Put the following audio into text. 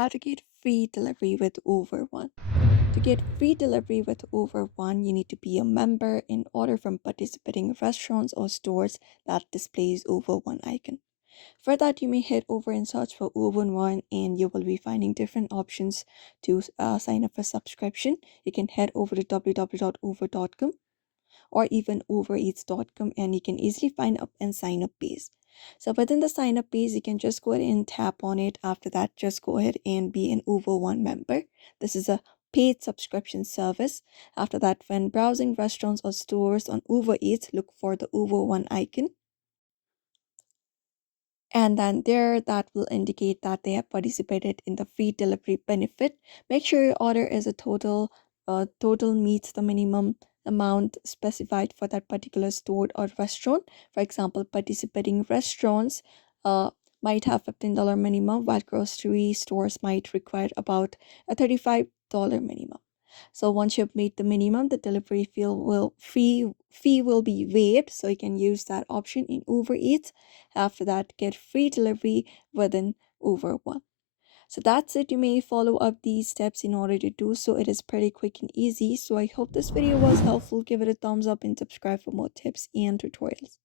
how to get free delivery with Over One. To get free delivery with Over One, you need to be a member and order from participating restaurants or stores that displays Over One icon. For that, you may head over and search for Over One, and you will be finding different options to sign up for subscription. You can head over to www.over.com or even overeats.com, and you can easily find up and sign up page. So within the sign up page, you can just go ahead and tap on it. After that, just go ahead and be an Over One member. This is a paid subscription service. After that, when browsing restaurants or stores on Uber Eats, look for the Over One icon, and then there that will indicate that they have participated in the free delivery benefit. Make sure your order is a total meets the minimum amount specified for that particular store or restaurant. For example, participating restaurants uh, might have $15 minimum, while grocery stores might require about a $35 minimum. So once you've made the minimum, the delivery fee will be waived. So you can use that option in Uber Eats. After that, get free delivery within Uber One. So that's it. You may follow up these steps in order to do so. It is pretty quick and easy. So I hope this video was helpful. Give it a thumbs up and subscribe for more tips and tutorials.